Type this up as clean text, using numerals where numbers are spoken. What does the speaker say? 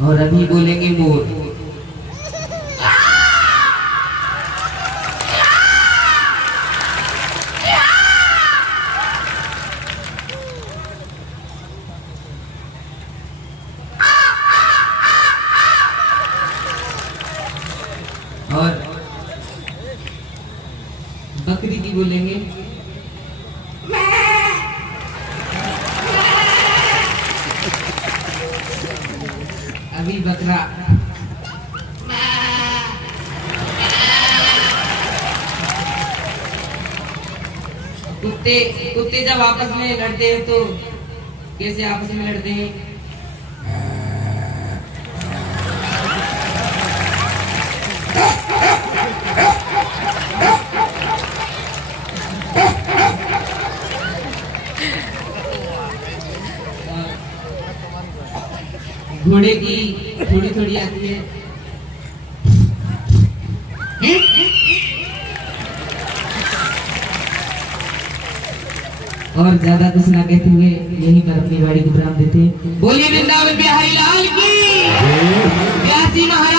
और अभी बोलेंगे मोर। और बकरी की बोलेंगे अभी बकरा। कुत्ते कुत्ते जब आपस में लड़ते हैं तो कैसे आपस में लड़ते हैं? घोड़े की थोड़ी थोड़ी आती है। और ज्यादा कुछ ना कहते हुए यहीं पर अपनी गाड़ी को विराम देते हैं। बोलिए वृंदावन बिहारी लाल की, व्यासी महाराज।